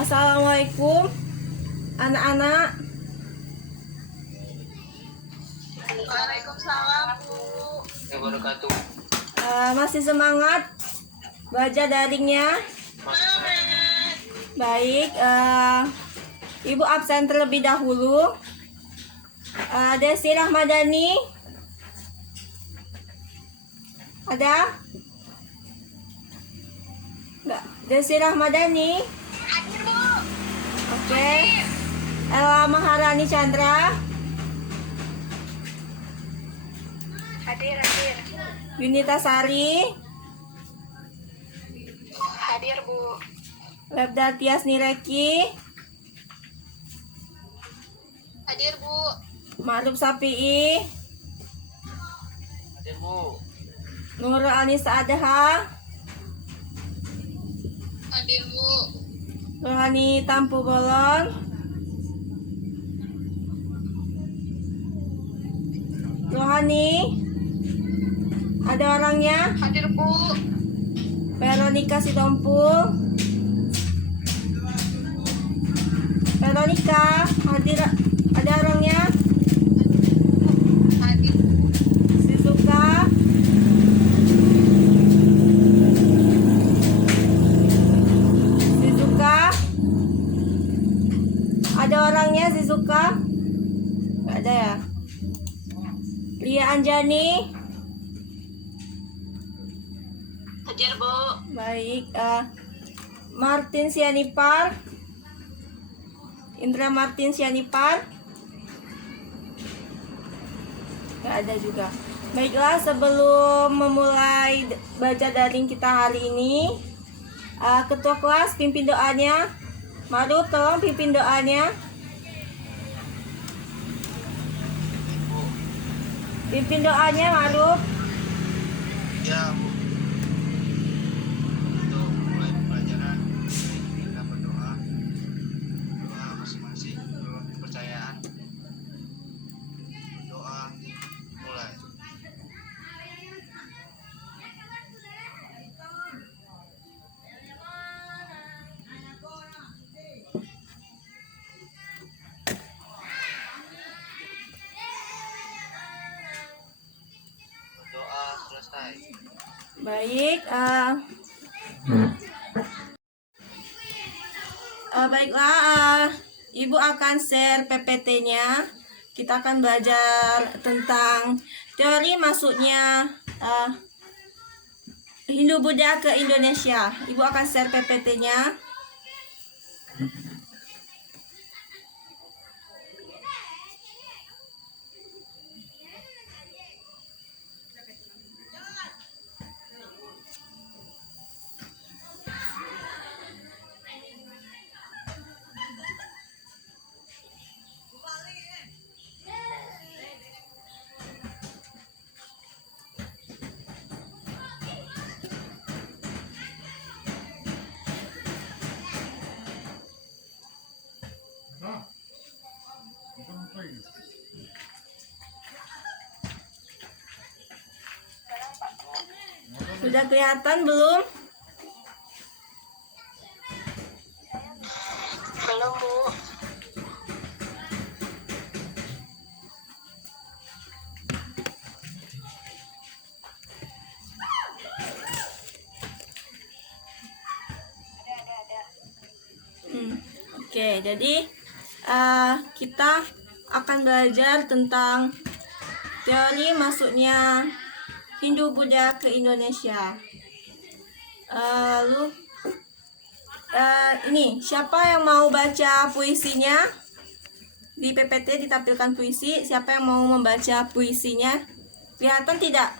Assalamualaikum anak-anak. Waalaikumsalam, Bu. Wabarakatuh. Masih semangat belajar daringnya? Baik, Ibu absen terlebih dahulu. Desi Rahmadani, ada? Enggak, Desi Rahmadani. Hadir, Bu. Oke. Ella Maharani Chandra, Hadir. Yunita Sari, Hadir, Bu. Lebda Tias Nireki, Hadir, Bu. Ma'ruf Sapi'i, Hadir, Bu. Nur Anisa Adha, Hadir, Bu. Rohani Tampu Bolon, Rohani, ada orangnya? Hadir, Bu. Veronica Sitompul, Veronica, hadir, ada orangnya? Hadir. Shizuka, ada orangnya Shizuka? Gak ada ya? Lia Anjani, Hadir, Bu. baik. Martin Sianipar, Indra Martin Sianipar, gak ada juga. Baiklah, sebelum memulai baca daring kita hari ini, ketua kelas pimpin doanya. Ma'ruf, tolong pimpin doanya. Pimpin doanya, Ma'ruf. Ya, Bu. Untuk mulai pembelajaran, kita berdoa. Doa masing-masing dalam kepercayaan. Doa mulai. Doa selesai. Baik, baiklah, Ibu akan share PPT-nya. Kita akan belajar tentang teori masuknya Hindu-Buddha ke Indonesia. Ibu akan share PPT-nya. Sudah kelihatan belum? Belum, Bu. Ada. Oke, jadi kita akan belajar tentang teori masuknya Hindu-Buddha ke Indonesia. Lalu ini siapa yang mau baca puisinya? Di PPT ditampilkan puisi. Siapa yang mau membaca puisinya? Kelihatan tidak?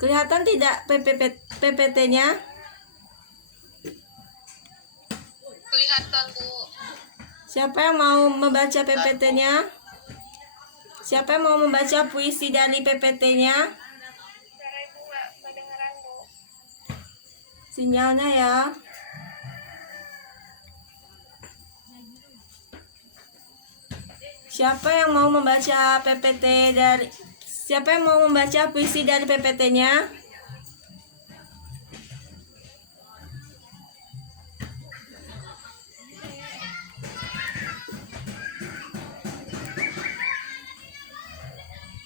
Kelihatan tidak PPT-nya? Kelihatan, Bu. Siapa yang mau membaca PPT-nya? Siapa yang mau membaca puisi dari PPT-nya? Suara Ibu nggak kedengeran, Bu. Sinyalnya ya. Siapa yang mau membaca PPT dari Siapa yang mau membaca puisi dari PPT-nya?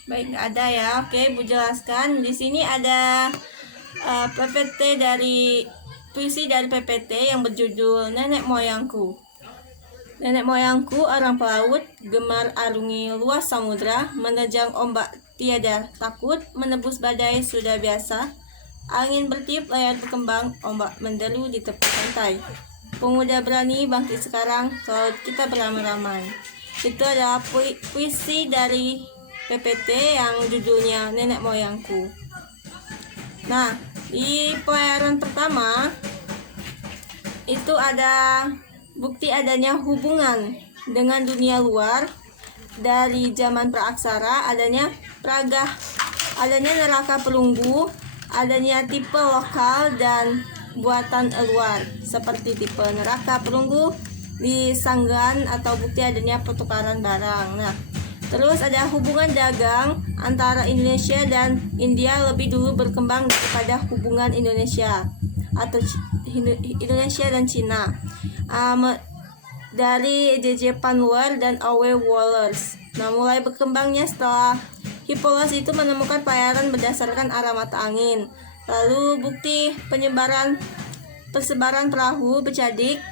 Baik, nggak ada ya. Oke, Bu jelaskan. Di sini ada PPT dari puisi dari PPT yang berjudul Nenek Moyangku. Nenek moyangku orang pelaut, gemar arungi luas samudra, menerjang ombak tiada takut, menebus badai sudah biasa. Angin bertiup, layar berkembang, ombak menderu di tepi pantai. Pemuda berani bangkit sekarang, ke laut kita beramai-ramai. Itu adalah puisi dari PPT yang judulnya Nenek Moyangku. Nah, di pelajaran pertama itu ada bukti adanya hubungan dengan dunia luar dari zaman praaksara, adanya pragah, adanya neraka perunggu, adanya tipe lokal dan buatan luar seperti tipe neraka perunggu di Sanggan atau bukti adanya pertukaran barang. Nah, terus ada hubungan dagang antara Indonesia dan India lebih dulu berkembang daripada hubungan Indonesia atau Indonesia dan Cina. Dari J.J. Panwer dan A.W. Wallace. Nah, mulai berkembangnya setelah Hippolytus itu menemukan pelayaran berdasarkan arah mata angin. Lalu bukti persebaran perahu bercadik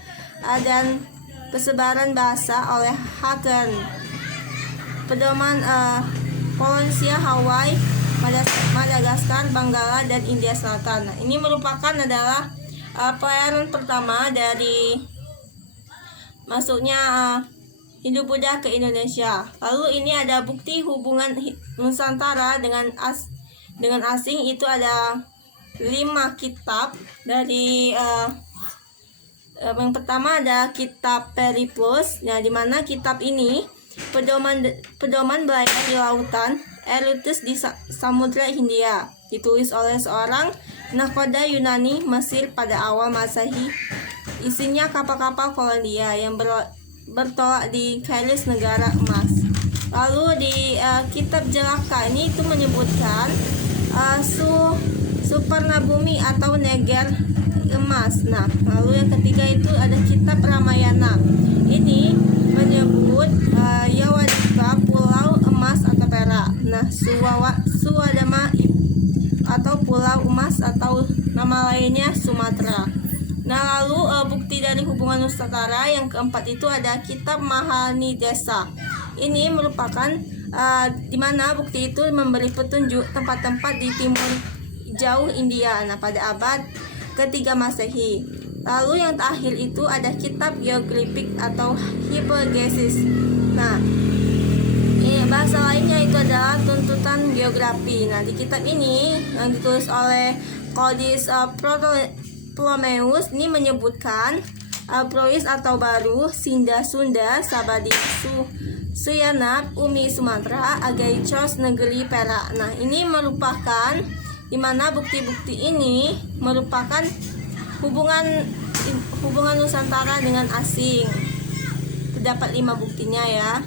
dan persebaran bahasa oleh Haken. Pedoman Polynesia, Hawaii, Madagaskar, Benggala, dan India Selatan. Nah, ini merupakan adalah pelayaran pertama dari masuknya Hindu-Buddha ke Indonesia. Lalu ini ada bukti hubungan Nusantara dengan asing, itu ada 5 kitab dari yang pertama ada kitab Periplus. Nah, di mana kitab ini pedoman belayar di lautan Erutus di Samudra Hindia, ditulis oleh seorang nahkoda Yunani Mesir pada awal Masehi. Isinya kapal-kapal Polandia yang bertolak di Kelis negara emas. Lalu di kitab Jelaka ini itu menyebutkan Supernabumi atau Neger emas. Nah, lalu yang ketiga itu ada kitab Ramayana. Ini menyebut Yawadika, pulau emas atau perak. Nah, Suwadama atau pulau emas atau nama lainnya Sumatera. Nah, lalu bukti dari hubungan Nusantara yang keempat itu ada kitab Mahanidesa. Ini merupakan di mana bukti itu memberi petunjuk tempat-tempat di timur jauh India. Nah, pada abad ketiga Masehi. Lalu yang terakhir itu ada kitab geografik atau Hypogesis. Nah, bahasa lainnya itu adalah tuntutan geografi. Nah, di kitab ini yang ditulis oleh Codis Ptolemeus ini menyebutkan Prois atau Baru, Sinda Sunda, Sabadi Suyanap, Umi Sumatera, Agaicos negeri Perak. Nah, ini merupakan di mana bukti-bukti ini merupakan hubungan Nusantara dengan asing. Terdapat 5 buktinya ya.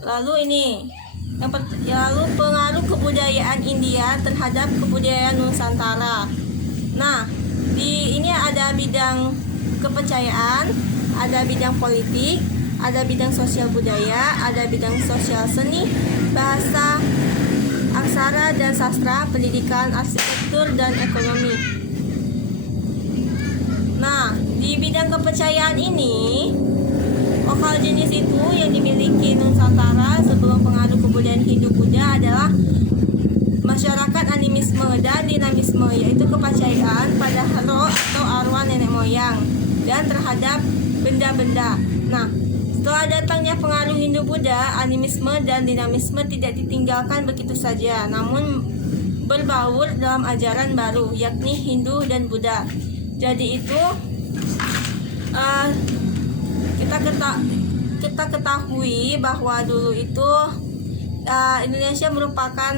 Lalu ini lalu pengaruh kebudayaan India terhadap kebudayaan Nusantara. Nah, di ini ada bidang kepercayaan, ada bidang politik, ada bidang sosial budaya, ada bidang sosial seni, bahasa, aksara dan sastra, pendidikan, arsitektur dan ekonomi. Nah, di bidang kepercayaan ini, lokal jenis itu yang dimiliki Nusantara sebelum pengaruh kebudayaan Hindu-Buddha adalah masyarakat animisme dan dinamisme, yaitu kepercayaan pada roh atau arwah nenek moyang dan terhadap benda-benda. Nah, setelah datangnya pengaruh Hindu-Buddha, animisme dan dinamisme tidak ditinggalkan begitu saja, namun berbaur dalam ajaran baru, yakni Hindu dan Buddha. Jadi itu kita ketahui bahwa dulu itu Indonesia merupakan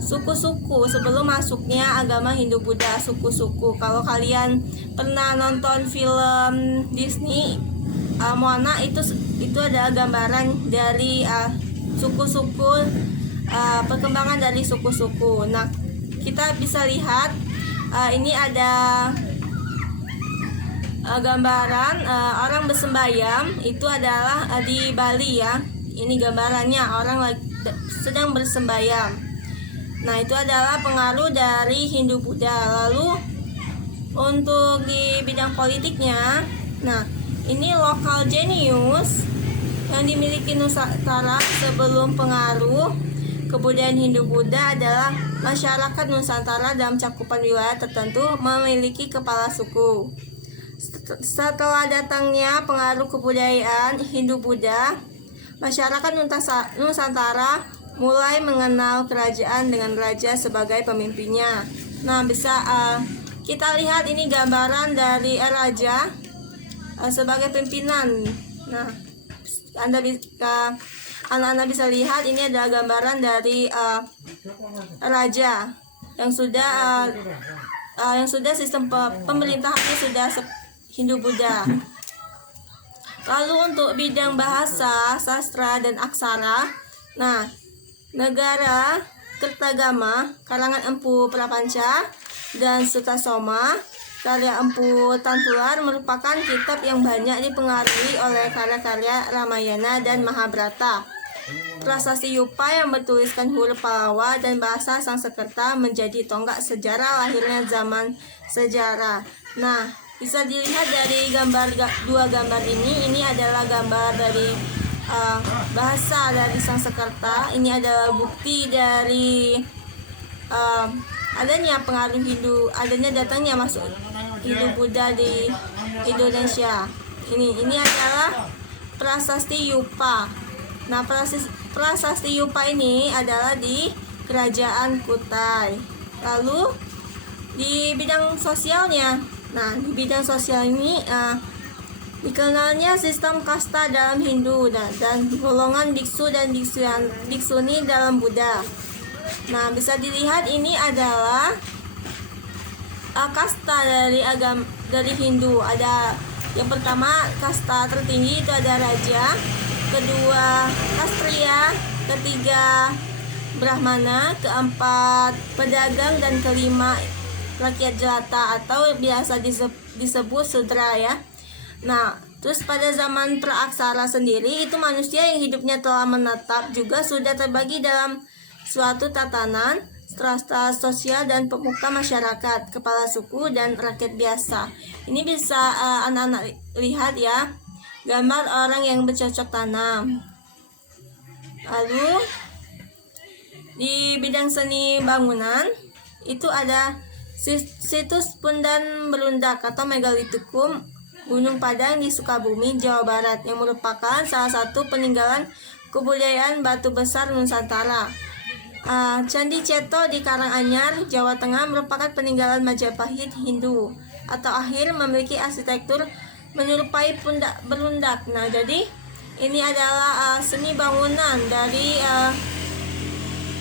suku-suku sebelum masuknya agama Hindu Buddha. Suku-suku, kalau kalian pernah nonton film Disney Moana, itu ada gambaran dari suku-suku, perkembangan dari suku-suku. Nah, kita bisa lihat ini ada gambaran orang bersembayam. Itu adalah di Bali ya. Ini gambarannya orang sedang bersembayam. Nah, itu adalah pengaruh dari Hindu Buddha. Lalu untuk di bidang politiknya, nah ini lokal genius yang dimiliki Nusantara sebelum pengaruh kebudayaan Hindu Buddha adalah masyarakat Nusantara dalam cakupan wilayah tertentu memiliki kepala suku. Setelah datangnya pengaruh kebudayaan Hindu Buddha, masyarakat Nusantara mulai mengenal kerajaan dengan raja sebagai pemimpinnya. Nah, bisa kita lihat ini gambaran dari raja sebagai pimpinan. Nah, anak-anak bisa lihat ini adalah gambaran dari raja yang sudah sistem pemerintahannya sudah Hindu Buddha. Lalu untuk bidang bahasa, sastra, dan aksara, nah negara Kertagama karangan Empu Prapanca dan Sutasoma karya Empu Tantular merupakan kitab yang banyak dipengaruhi oleh karya-karya Ramayana dan Mahabharata. Prasasti Yupa yang bertuliskan huruf Pallawa dan bahasa Sanskerta menjadi tonggak sejarah lahirnya zaman sejarah. Nah, bisa dilihat dari dua gambar ini adalah gambar dari bahasa dari Sanskerta. Ini adalah bukti dari adanya pengaruh datangnya masuk Hindu Buddha di Indonesia. Ini adalah prasasti Yupa. Nah, prasasti Yupa ini adalah di Kerajaan Kutai. Lalu di bidang sosialnya, nah di bidang sosial ini dikenalnya sistem kasta dalam Hindu dan golongan biksu dan biksuni dalam Buddha. Nah, bisa dilihat ini adalah kasta dari Hindu. Ada yang pertama kasta tertinggi itu ada raja, kedua Kshatriya, ketiga Brahmana, keempat pedagang, dan kelima rakyat jelata atau biasa disebut Sudra ya. Nah, terus pada zaman praaksara sendiri itu manusia yang hidupnya telah menetap juga sudah terbagi dalam suatu tatanan, strata sosial dan pemuka masyarakat, kepala suku dan rakyat biasa. Ini bisa anak-anak lihat ya, gambar orang yang bercocok tanam. Lalu di bidang seni bangunan itu ada situs Pundan Berundak atau Megalitikum Gunung Padang di Sukabumi, Jawa Barat, yang merupakan salah satu peninggalan kebudayaan batu besar Nusantara. Candi Ceto di Karanganyar, Jawa Tengah merupakan peninggalan Majapahit Hindu atau akhir memiliki arsitektur menyerupai pundak berundak. Nah, jadi ini adalah seni bangunan dari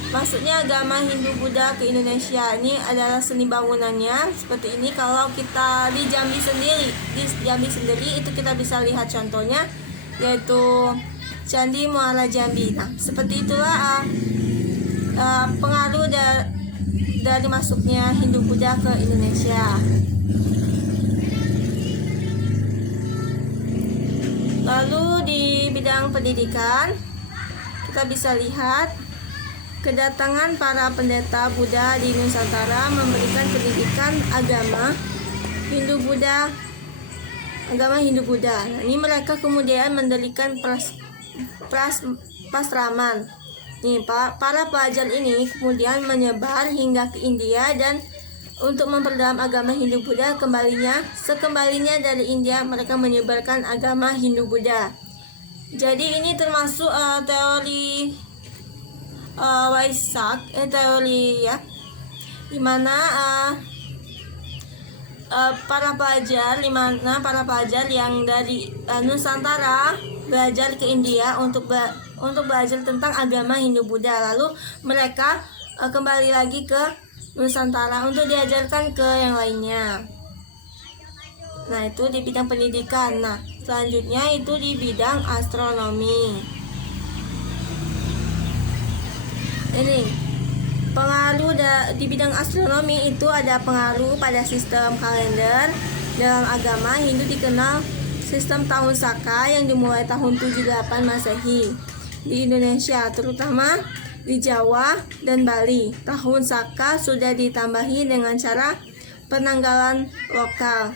maksudnya agama Hindu Buddha ke Indonesia. Ini adalah seni bangunannya seperti ini. Kalau kita di Jambi sendiri itu kita bisa lihat contohnya, yaitu Candi Muara Jambi. Nah, seperti itulah pengaruh dari masuknya Hindu Buddha ke Indonesia. Lalu di bidang pendidikan kita bisa lihat kedatangan para pendeta Buddha di Nusantara memberikan pendidikan agama Hindu Buddha. Nah, ini mereka kemudian mendirikan pasraman. Nih, para pelajar ini kemudian menyebar hingga ke India dan untuk memperdalam agama Hindu Buddha. Sekembalinya dari India, mereka menyebarkan agama Hindu Buddha. Jadi ini termasuk teori Waisak, teori ya, dimana para pelajar yang dari Nusantara belajar ke India untuk belajar tentang agama Hindu Buddha. Lalu mereka kembali lagi ke Nusantara untuk diajarkan ke yang lainnya. Nah, itu di bidang pendidikan. Nah, selanjutnya itu di bidang astronomi. Ini pengaruh di bidang astronomi itu ada pengaruh pada sistem kalender. Dalam agama Hindu dikenal sistem tahun Saka yang dimulai tahun 78 Masehi. Di Indonesia, terutama di Jawa dan Bali, tahun Saka sudah ditambahi dengan cara penanggalan lokal.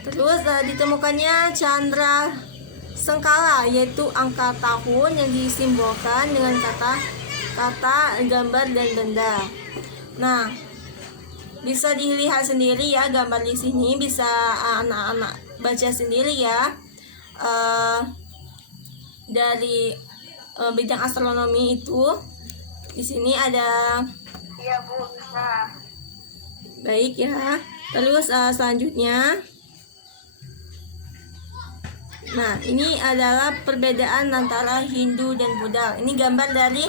Terus ditemukannya candra sengkala, yaitu angka tahun yang disimbolkan dengan kata gambar dan benda. Nah, bisa dilihat sendiri ya gambar di sini, bisa anak-anak baca sendiri ya. Dari bidang astronomi itu di sini ada. Iya Bu, bisa. Baik ya. Terus selanjutnya, nah ini adalah perbedaan antara Hindu dan Buddha. Ini gambar dari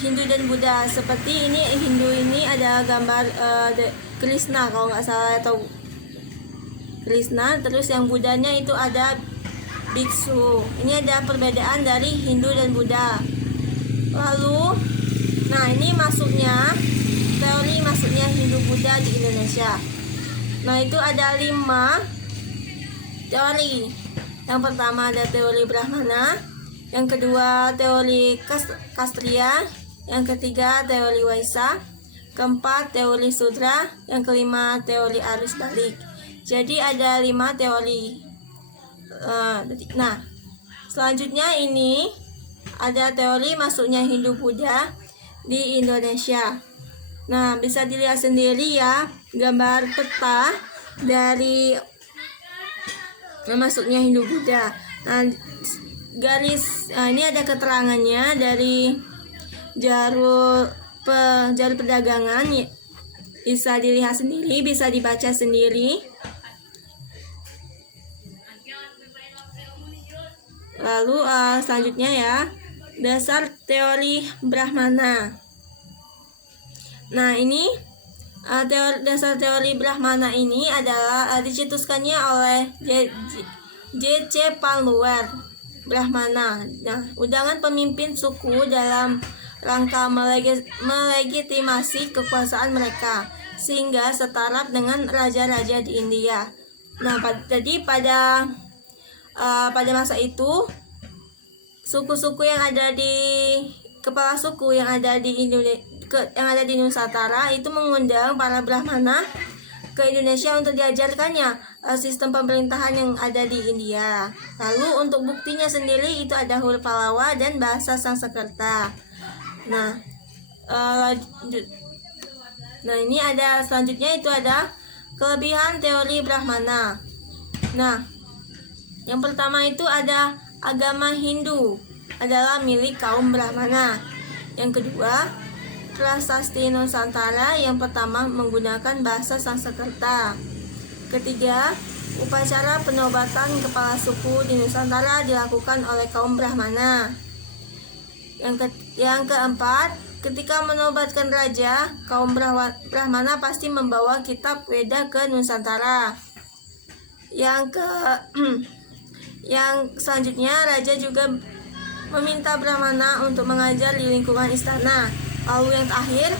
Hindu dan Buddha. Seperti ini, Hindu ini ada gambar Krishna kalau nggak salah, atau Krishna. Terus yang Buddhanya itu ada biksu. Ini ada perbedaan dari Hindu dan Buddha. Lalu, nah ini teori masuknya Hindu Buddha di Indonesia. Nah itu ada 5 teori. Yang pertama ada teori Brahmana, yang kedua teori Kastriya, yang ketiga teori Waisa, keempat teori Sudra, yang kelima teori arus balik. Jadi ada 5 teori. Nah, selanjutnya ini ada teori masuknya Hindu Buddha di Indonesia. Nah, bisa dilihat sendiri ya gambar peta dari masuknya Hindu Buddha. Nah, ini ada keterangannya dari jalur perdagangan, bisa dilihat sendiri, bisa dibaca sendiri. Lalu selanjutnya ya, dasar teori Brahmana. Nah ini dasar teori Brahmana ini adalah dicetuskannya oleh J.C. Palmer Brahmana. Nah, undangan pemimpin suku dalam rangka melegitimasi kekuasaan mereka sehingga setara dengan raja-raja di India. Nah, jadi pada masa itu suku-suku yang ada di kepala suku yang ada di Nusantara itu mengundang para Brahmana ke Indonesia untuk diajarkannya sistem pemerintahan yang ada di India. Lalu untuk buktinya sendiri itu ada huruf Pallawa dan bahasa Sanskerta. Nah, ini ada selanjutnya itu ada kelebihan teori Brahmana. Nah, yang pertama itu ada agama Hindu adalah milik kaum Brahmana. Yang kedua, prasasti Nusantara yang pertama menggunakan bahasa Sanskerta. Ketiga, upacara penobatan kepala suku di Nusantara dilakukan oleh kaum Brahmana. Yang keempat, ketika menobatkan raja, kaum Brahmana pasti membawa kitab Weda ke Nusantara. Yang selanjutnya, raja juga meminta Brahmana untuk mengajar di lingkungan istana. Lalu yang terakhir,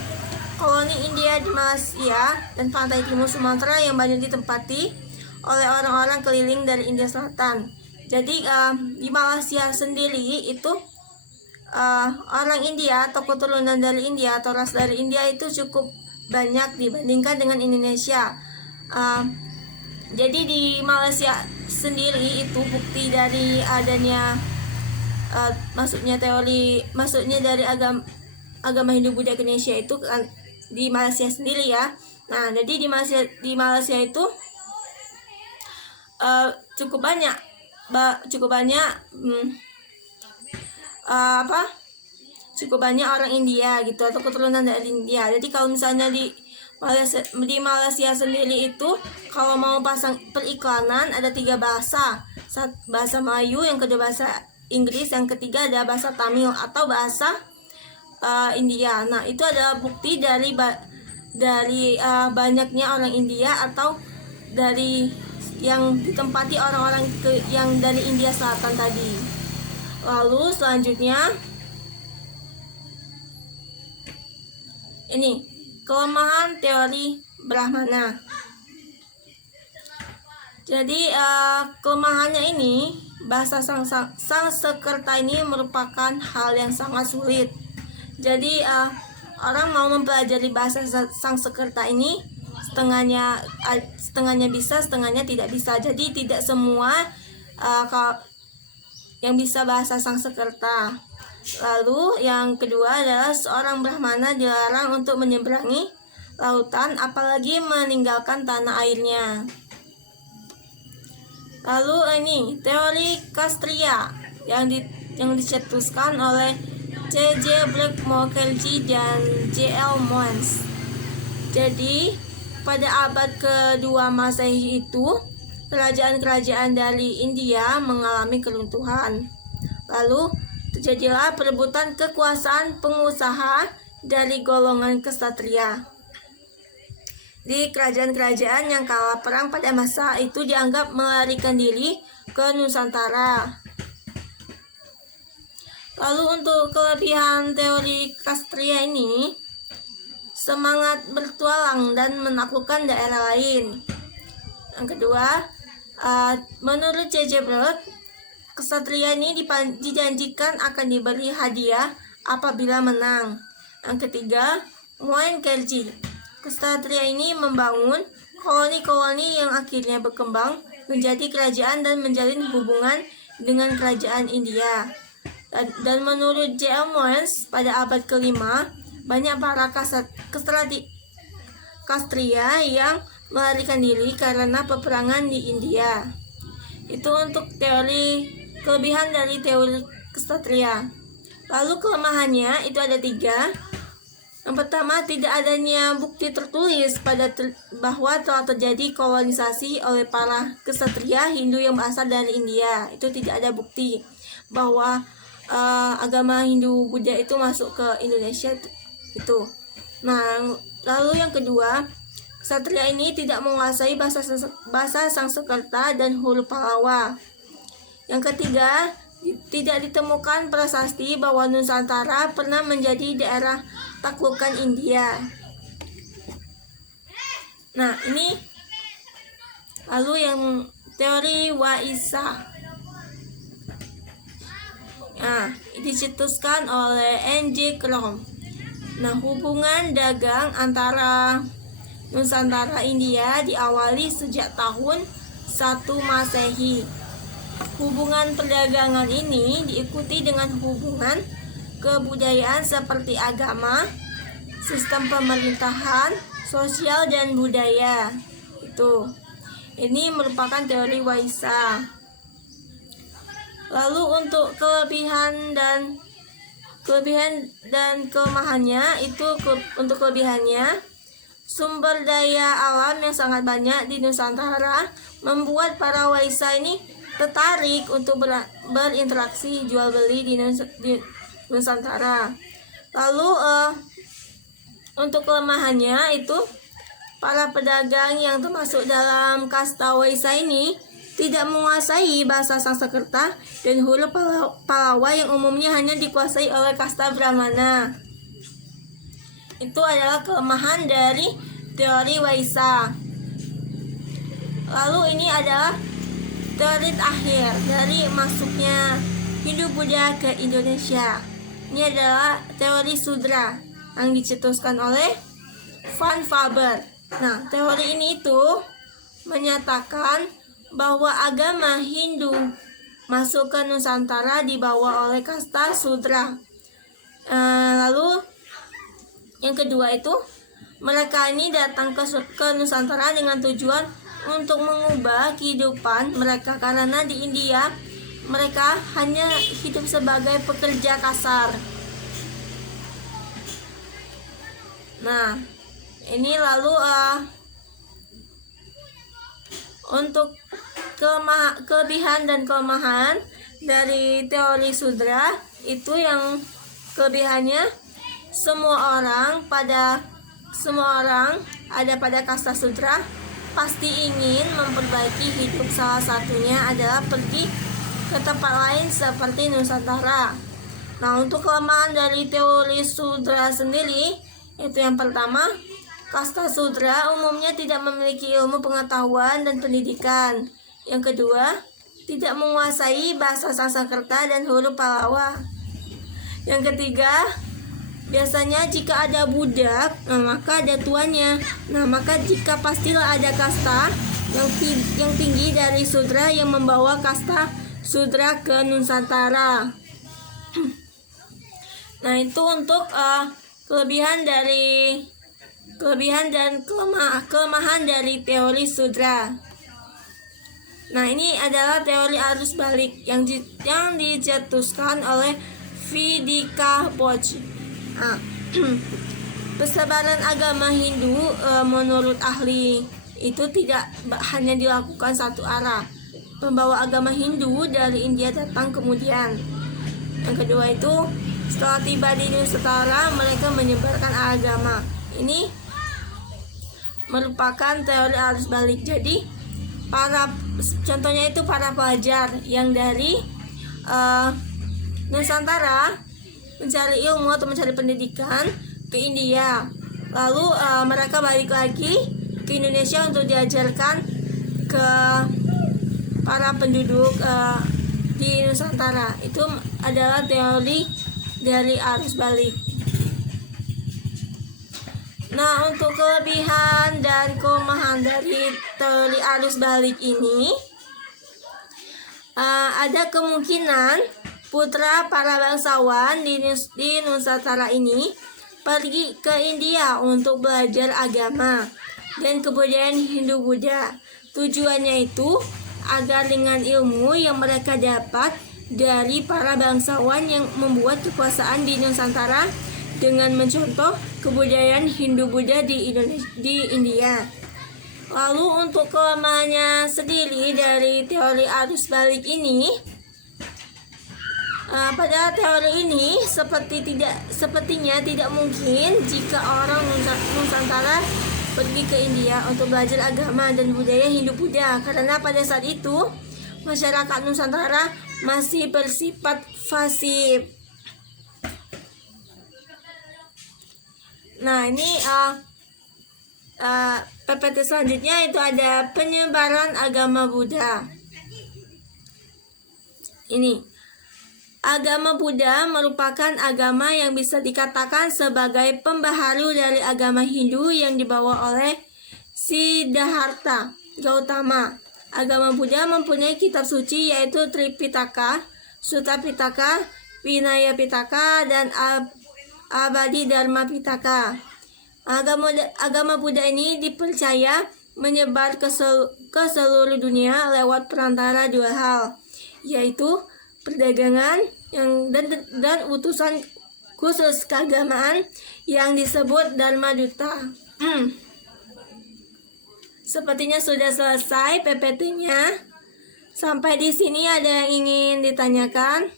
koloni India di Malaysia dan pantai timur Sumatera yang banyak ditempati oleh orang-orang keliling dari India Selatan. Jadi di Malaysia sendiri itu orang India atau keturunan dari India atau ras dari India itu cukup banyak dibandingkan dengan Indonesia. Jadi di Malaysia sendiri itu bukti dari adanya masuknya dari agama Hindu Buddha ke Indonesia itu di Malaysia sendiri ya. Nah, jadi di Malaysia itu cukup banyak orang India gitu atau keturunan dari India. Jadi kalau misalnya di Malaysia sendiri itu kalau mau pasang periklanan ada 3 bahasa. Bahasa Melayu, yang kedua bahasa Inggris, yang ketiga ada bahasa Tamil atau bahasa India. Nah, itu adalah bukti dari banyaknya orang India atau dari yang ditempati orang-orang yang dari India Selatan tadi. Lalu selanjutnya ini kelemahan teori Brahmana. Jadi kelemahannya ini, bahasa Sanskerta ini merupakan hal yang sangat sulit. Jadi orang mau mempelajari bahasa Sanskerta ini setengahnya bisa, setengahnya tidak bisa. Jadi tidak semua yang bisa bahasa Sanskerta. Lalu yang kedua adalah seorang Brahmana dilarang untuk menyeberangi lautan, apalagi meninggalkan tanah airnya. Lalu ini teori Kshatriya yang dicetuskan oleh C.J. Blackmore Khelji dan J.L. Moens. Jadi pada abad kedua Masehi itu kerajaan-kerajaan dari India mengalami keruntuhan. Lalu terjadilah perebutan kekuasaan pengusaha dari golongan Kshatriya. Di kerajaan-kerajaan yang kalah perang pada masa itu dianggap melarikan diri ke Nusantara. Lalu untuk kelebihan teori Kshatriya ini, semangat bertualang dan menaklukkan daerah lain. Yang kedua, menurut C.J. Black, Kshatriya ini dijanjikan akan diberi hadiah apabila menang. Yang ketiga, Moen Khelji. Kshatriya ini membangun koloni-koloni yang akhirnya berkembang menjadi kerajaan dan menjalin hubungan dengan kerajaan India. Dan menurut J.L. Moens, pada abad ke-5, banyak para Kshatriya yang melarikan diri karena peperangan di India. Itu untuk kelebihan dari teori Kshatriya. Lalu kelemahannya itu ada 3. Yang pertama, tidak adanya bukti tertulis bahwa telah terjadi kolonisasi oleh para Kshatriya Hindu yang berasal dari India. Itu tidak ada bukti bahwa agama Hindu Buddha itu masuk ke Indonesia itu. Nah, lalu yang kedua, Kshatriya ini tidak menguasai bahasa Sanskerta dan huruf Pallawa. Yang ketiga, tidak ditemukan prasasti bahwa Nusantara pernah menjadi daerah taklukan India. Nah, ini lalu yang teori Waisa. Nah, dicetuskan oleh N.J. Krom. Nah, hubungan dagang antara Nusantara India diawali sejak tahun 1 Masehi. Hubungan perdagangan ini diikuti dengan hubungan kebudayaan seperti agama, sistem pemerintahan, sosial dan budaya. Ini merupakan teori Waisa. Lalu untuk kelebihan dan kelemahannya untuk kelebihannya, sumber daya alam yang sangat banyak di Nusantara membuat para Waisa ini tertarik untuk berinteraksi jual beli di Nusantara. Lalu untuk kelemahannya itu, para pedagang yang termasuk dalam kasta Waisa ini tidak menguasai bahasa Sanskerta dan huruf Pallawa yang umumnya hanya dikuasai oleh kasta Brahmana. Itu adalah kelemahan dari teori Waisa. Lalu ini adalah teori akhir dari masuknya Hindu Buddha ke Indonesia. Ini adalah teori Sudra yang dicetuskan oleh Van Faber. Nah, teori ini itu menyatakan bahwa agama Hindu masuk ke Nusantara dibawa oleh kasta Sudra. Lalu yang kedua itu, mereka ini datang ke Nusantara dengan tujuan untuk mengubah kehidupan mereka, karena di India mereka hanya hidup sebagai pekerja kasar. Nah, ini lalu untuk kelebihan dan kelemahan dari teori Sudra itu, yang kelebihannya semua orang ada pada kasta sudra pasti ingin memperbaiki hidup. Salah satunya adalah pergi ke tempat lain seperti Nusantara. Nah, untuk kelemahan dari teori sudra sendiri, itu yang pertama, kasta sudra umumnya tidak memiliki ilmu pengetahuan dan pendidikan. Yang kedua, tidak menguasai bahasa Sanskerta dan huruf Pallawa. Yang ketiga, biasanya jika ada budak, maka ada tuannya. Nah, maka jika pastilah ada kasta yang tinggi dari sudra yang membawa kasta sudra ke Nusantara. Nah, itu untuk kelebihan dan kelemahan dari teori sudra. Nah, ini adalah teori arus balik yang dicetuskan oleh Vidika Boch. Nah, persebaran agama Hindu menurut ahli itu tidak hanya dilakukan satu arah. Pembawa agama Hindu dari India datang kemudian. Yang kedua itu, setelah tiba di Nusantara, mereka menyebarkan agama. Ini merupakan teori arus balik. Jadi, contohnya itu para pelajar yang dari Nusantara mencari ilmu atau mencari pendidikan ke India, lalu mereka balik lagi ke Indonesia untuk diajarkan ke para penduduk di Nusantara. Itu adalah teori dari arus balik. Nah, untuk kelebihan dan kelemahan dari teori arus balik ini, ada kemungkinan putra para bangsawan di Nusantara ini pergi ke India untuk belajar agama dan kebudayaan Hindu-Buddha. Tujuannya itu agar dengan ilmu yang mereka dapat dari para bangsawan yang membuat kekuasaan di Nusantara dengan mencontoh kebudayaan Hindu-Buddha di India. Lalu untuk kelemahannya sendiri dari teori arus balik ini, pada teori ini sepertinya tidak mungkin jika orang Nusantara pergi ke India untuk belajar agama dan budaya Hindu-Buddha, karena pada saat itu masyarakat Nusantara masih bersifat pasif. Nah, ini PPT selanjutnya itu ada penyebaran agama Buddha. Ini agama Buddha merupakan agama yang bisa dikatakan sebagai pembaharu dari agama Hindu yang dibawa oleh Siddhartha Gautama. Agama Buddha mempunyai kitab suci yaitu Tripitaka, Sutta Pitaka, Vinaya Pitaka, dan Abadi Dharma Pitaka. Agama Buddha ini dipercaya menyebar ke seluruh dunia lewat perantara dua hal, yaitu perdagangan dan utusan khusus keagamaan yang disebut Dharma Duta. Sepertinya sudah selesai PPT-nya. Sampai di sini ada yang ingin ditanyakan?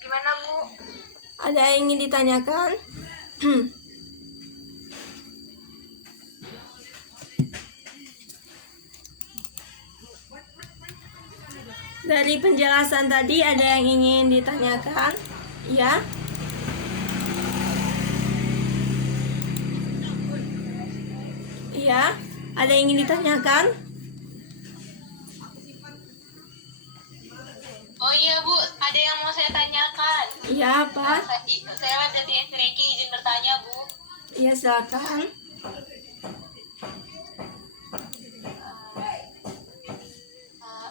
Gimana, Bu? Ada yang ingin ditanyakan? Dari penjelasan tadi ada yang ingin ditanyakan? Ya? Iya? Ada yang ingin ditanyakan? Oh iya, Bu, ada yang mau saya tanyakan. Iya, apa? Saya dari Reki izin bertanya, Bu. Iya, silakan.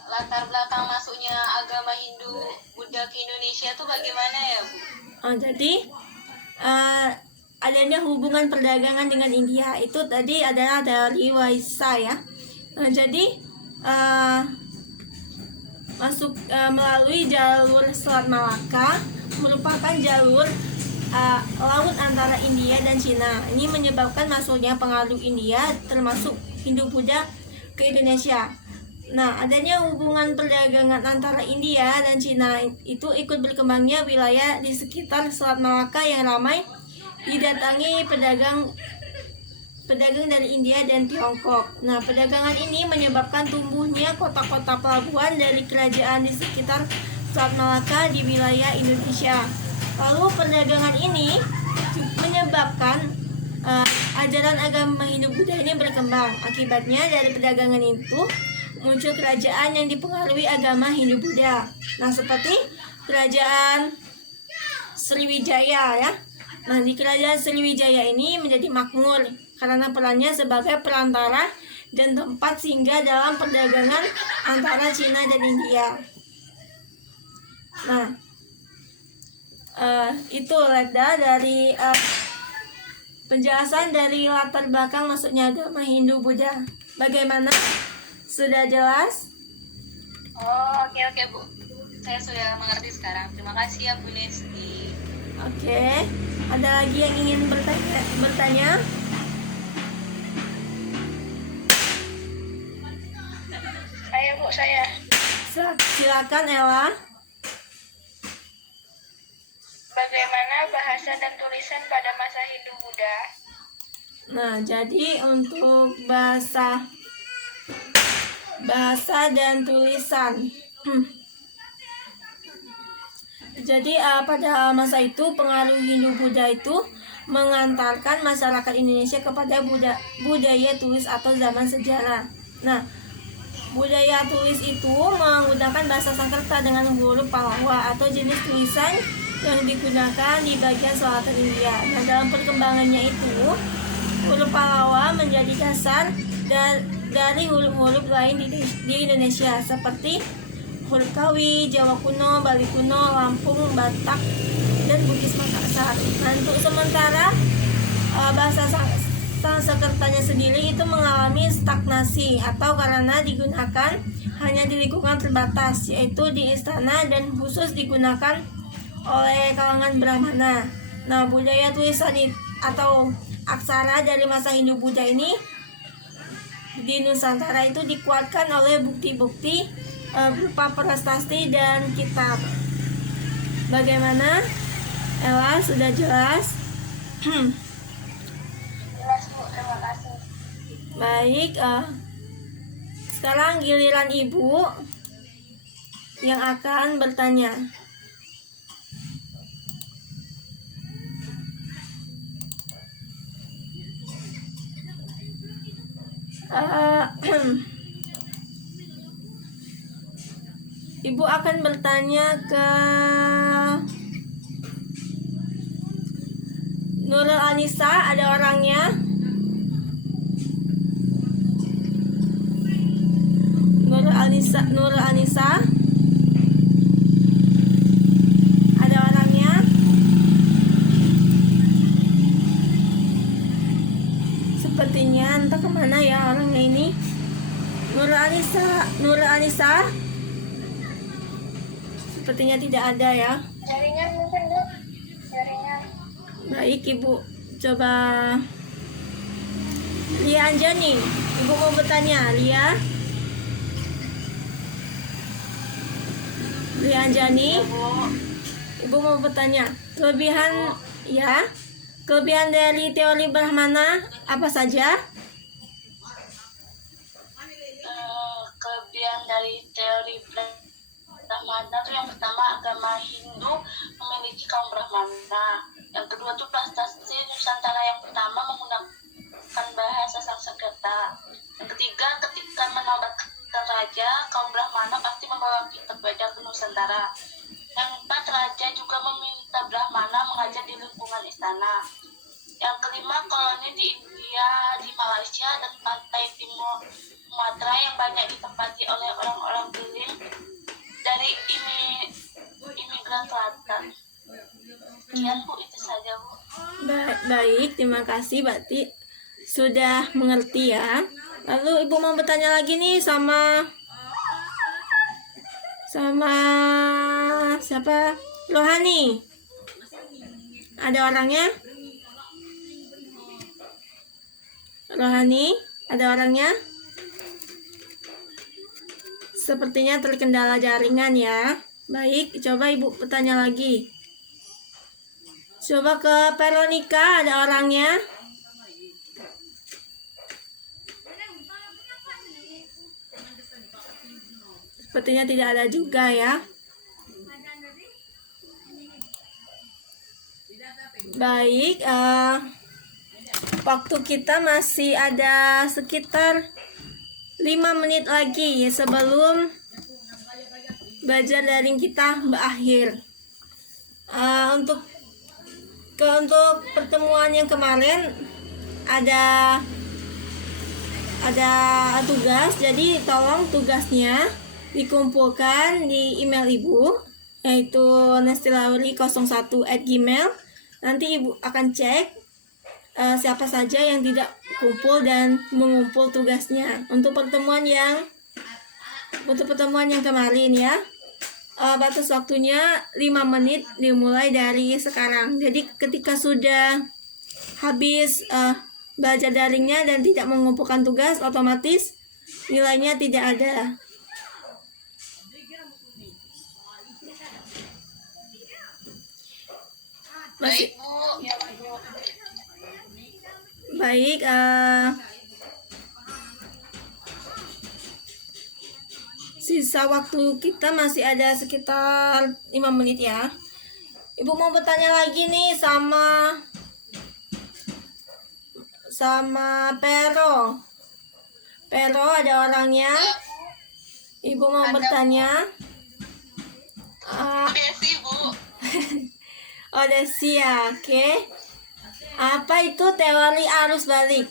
Latar belakang masuknya agama Hindu Buddha ke Indonesia itu bagaimana ya, Bu? Jadi adanya hubungan perdagangan dengan India itu tadi adalah dari Waisa ya. Jadi masuk melalui jalur Selat Malaka merupakan jalur laut antara India dan Cina. Ini menyebabkan masuknya pengaruh India termasuk Hindu Buddha ke Indonesia. Nah, adanya hubungan perdagangan antara India dan Cina itu ikut berkembangnya wilayah di sekitar Selat Malaka yang ramai didatangi pedagang dari India dan Tiongkok. Nah, perdagangan ini menyebabkan tumbuhnya kota-kota pelabuhan dari kerajaan di sekitar Selat Malaka di wilayah Indonesia. Lalu perdagangan ini menyebabkan ajaran agama Hindu Buddha ini berkembang. Akibatnya dari perdagangan itu muncul kerajaan yang dipengaruhi agama Hindu Buddha. Nah, seperti kerajaan Sriwijaya ya. Nah, di kerajaan Sriwijaya ini menjadi makmur karena perannya sebagai perantara dan tempat singgah dalam perdagangan antara Cina dan India. Nah, itu Leda dari penjelasan dari latar belakang masuknya agama Hindu Buddha. Bagaimana? Sudah jelas? Oh, oke Bu. Saya sudah mengerti sekarang. Terima kasih ya Bu Nesti. Oke. Ada lagi yang ingin bertanya? Saya Bu, saya. Silakan Ella. Bagaimana bahasa dan tulisan pada masa Hindu Buddha? Nah, jadi untuk bahasa dan tulisan. Jadi pada masa itu pengaruh Hindu Buddha itu mengantarkan masyarakat Indonesia kepada budaya tulis atau zaman sejarah. Nah, budaya tulis itu menggunakan bahasa Sanskerta dengan huruf Pallawa atau jenis tulisan yang digunakan di bagian selatan India. Nah, dalam perkembangannya itu huruf Pallawa menjadi dasar dari huruf-huruf lain di Indonesia seperti huruf Kawi, Jawa kuno, Bali kuno, Lampung, Batak, dan Bugis Makassar. Nah, untuk sementara bahasa Sanskertanya sendiri itu mengalami stagnasi atau karena digunakan hanya di lingkungan terbatas, yaitu di istana dan khusus digunakan oleh kalangan Brahmana. Nah, budaya tulisan atau aksara dari masa Hindu Buddha ini di Nusantara itu dikuatkan oleh bukti-bukti berupa prasasti dan kitab. Bagaimana? Ella, sudah jelas? Jelas Bu, terima kasih. Baik, sekarang giliran Ibu yang akan bertanya. Ibu akan bertanya ke Nurul Anissa, ada orangnya? Nurul Anissa, ada orangnya? Sepertinya entah kemana ya orangnya ini. Nurul Anissa, sepertinya tidak ada ya. Jaringan mungkin Bu, jaringan. Baik Ibu, coba Lia Anjani, Ibu mau bertanya. Lia Anjani, Ibu mau bertanya. Kelebihan dari teori Brahmana apa saja? Kelebihan dari teori Brahmana itu yang pertama, agama Hindu memiliki kaum Brahmana. Yang kedua tuh prasasti Nusantara yang pertama menggunakan bahasa Sanskerta. Yang ketiga, ketika menobatkan raja, kaum Brahmana pasti membawa kitab Weda ke Nusantara. Yang keempat, raja juga meminta Brahmana mengajar di lingkungan istana. Yang kelima, koloni di India, di Malaysia, dan pantai timur Sumatera yang banyak ditempati oleh orang-orang keliling dari imigran selatan. Sekian Bu, itu saja Bu. Baik, terima kasih Bati. Sudah mengerti ya. Lalu Ibu mau bertanya lagi nih sama siapa? Rohani. Ada orangnya? Rohani, ada orangnya? Sepertinya terkendala jaringan ya. Baik, coba Ibu bertanya lagi. Coba ke Veronica, ada orangnya? Sepertinya tidak ada juga ya. Baik, waktu kita masih ada sekitar 5 menit lagi sebelum belajar daring kita berakhir. Untuk pertemuan yang kemarin ada tugas, jadi tolong tugasnya dikumpulkan di email Ibu, yaitu nestilauri01@gmail. Nanti Ibu akan cek siapa saja yang tidak kumpul dan mengumpul tugasnya untuk pertemuan yang kemarin ya. Batas waktunya 5 menit dimulai dari sekarang. Jadi ketika sudah habis belajar daringnya dan tidak mengumpulkan tugas, otomatis nilainya tidak ada. Masih baik. Sisa waktu kita masih ada sekitar 5 menit ya. Ibu mau bertanya lagi nih sama Pero. Pero, ada orangnya? Ibu mau bertanya? Desi, Bu. Oh, Desi ya, oke. Apa itu teori arus balik?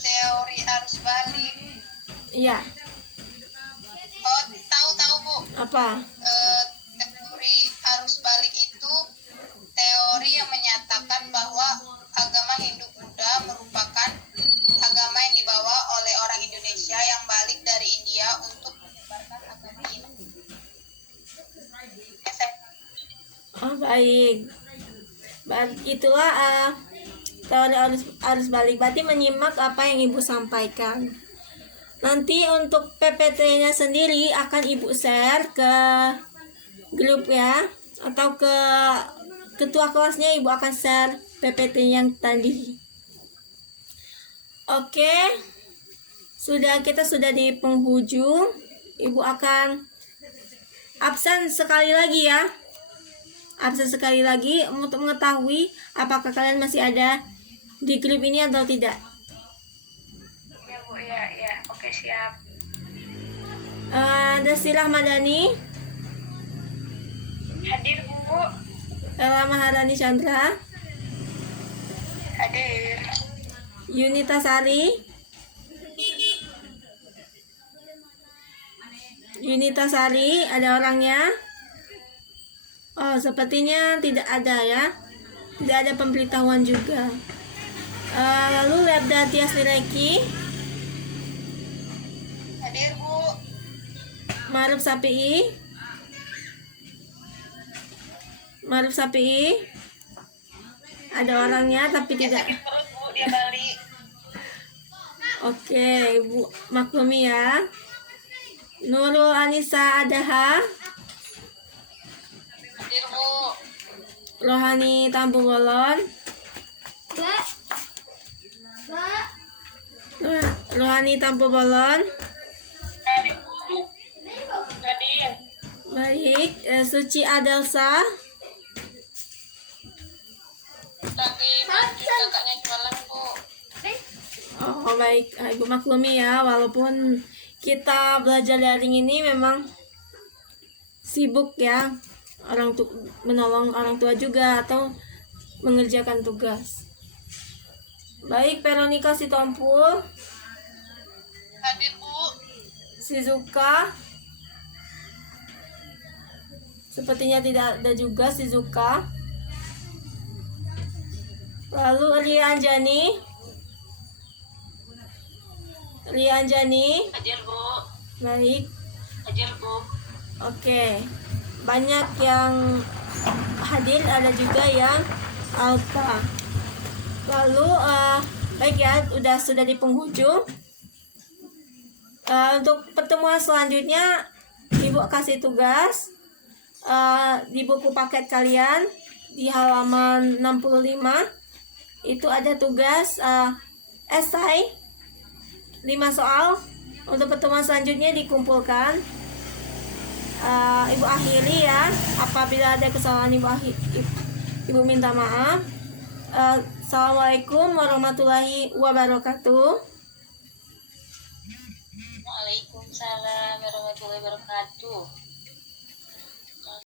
Teori arus balik. Iya. Oh, tahu Bu. Apa? Teori arus balik itu teori yang menyatakan bahwa agama Hindu-Buddha merupakan agama yang dibawa oleh orang Indonesia yang balik dari India untuk menyebarkan agama Hindu. Oh, baik. Itulah teori arus balik. Berarti menyimak apa yang Ibu sampaikan. Nanti untuk PPT-nya sendiri akan Ibu share ke grup ya, atau ke ketua kelasnya. Ibu akan share PPT yang tadi. Oke, kita sudah di penghujung. Ibu akan absen sekali lagi ya. Absen sekali lagi untuk mengetahui apakah kalian masih ada di grup ini atau tidak. Ya Bu, ya. Oke, siap. Desi Rahmadani, Hadir Bu. Ella Maharani Chandra, Hadir. Yunita Sari, ada orangnya? Oh, sepertinya tidak ada ya. Tidak ada pemberitahuan juga. Lalu Lebda Tias Nireki, Hadir Bu. Maruf Sapii, ada orangnya tapi tidak. Terus Bu, dia balik. Oke, Ibu maklumi ya. Nurul Anissa Adaha, Hadir Bu. Rohani Tampu Bolon, Rohani Tampu Bolon. Hadir Bu. Hadir. Baik, Suci Adelsa, Tadi pagi kakaknya jualan Bu. oh baik. Ibu maklumi ya, walaupun kita belajar daring ini memang sibuk ya, menolong orang tua juga atau mengerjakan tugas. Baik, Veronica Sitompul, Hadir Bu. Shizuka, sepertinya tidak ada juga Shizuka. Lalu Ria Anjani, Hadir Bu. baik. Hadir Bu. Oke, banyak yang hadir, ada juga yang alfa. Lalu baik ya, sudah di penghujung. Untuk pertemuan selanjutnya Ibu kasih tugas di buku paket kalian di halaman 65 itu ada tugas esai 5 soal. Untuk pertemuan selanjutnya dikumpulkan. Ibu akhiri ya. Apabila ada kesalahan Ibu minta maaf. Assalamualaikum warahmatullahi wabarakatuh. Waalaikumsalam warahmatullahi wabarakatuh.